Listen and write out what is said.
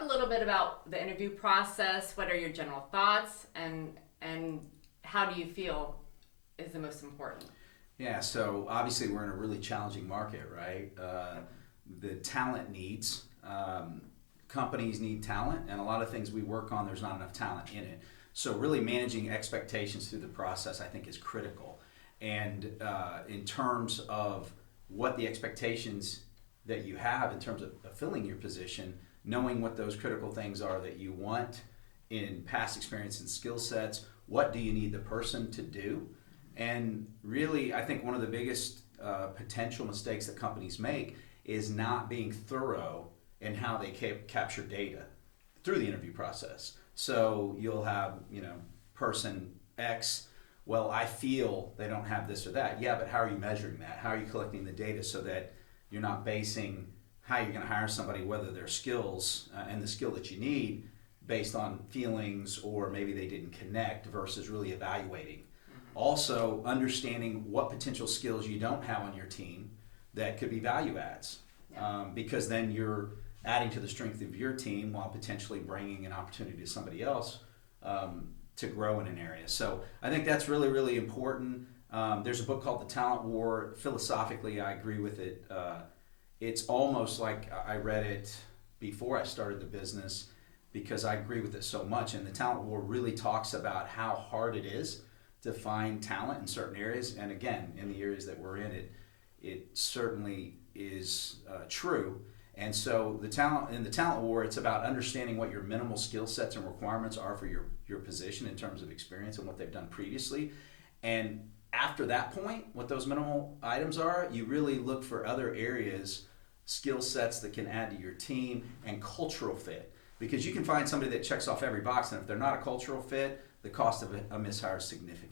talk a little bit about the interview process. What are your general thoughts, and how do you feel is the most important? Yeah, so obviously we're in a really challenging market, right? The talent needs, companies need talent, and a lot of things we work on, there's not enough talent in it. So really managing expectations through the process, I think, is critical. And in terms of what the expectations that you have in terms of filling your position, knowing what those critical things are that you want in past experience and skill sets, what do you need the person to do? And really, I think one of the biggest potential mistakes that companies make is not being thorough in how they capture data through the interview process. So you'll have, person X, well, I feel they don't have this or that. Yeah, but how are you measuring that? How are you collecting the data so that you're not basing how you're going to hire somebody, whether their skills and the skill that you need, based on feelings or maybe they didn't connect, versus really evaluating. Also, understanding what potential skills you don't have on your team that could be value adds, because then you're adding to the strength of your team while potentially bringing an opportunity to somebody else to grow in an area. So I think that's really, really important. There's a book called The Talent War. Philosophically, I agree with it. It's almost like I read it before I started the business because I agree with it so much. And The Talent War really talks about how hard it is to find talent in certain areas. And again, in the areas that we're in, it certainly is true. And so the talent war, it's about understanding what your minimal skill sets and requirements are for your position in terms of experience and what they've done previously. And after that point, what those minimal items are, you really look for other areas, skill sets that can add to your team, and cultural fit. Because you can find somebody that checks off every box, and if they're not a cultural fit, the cost of a mishire is significant.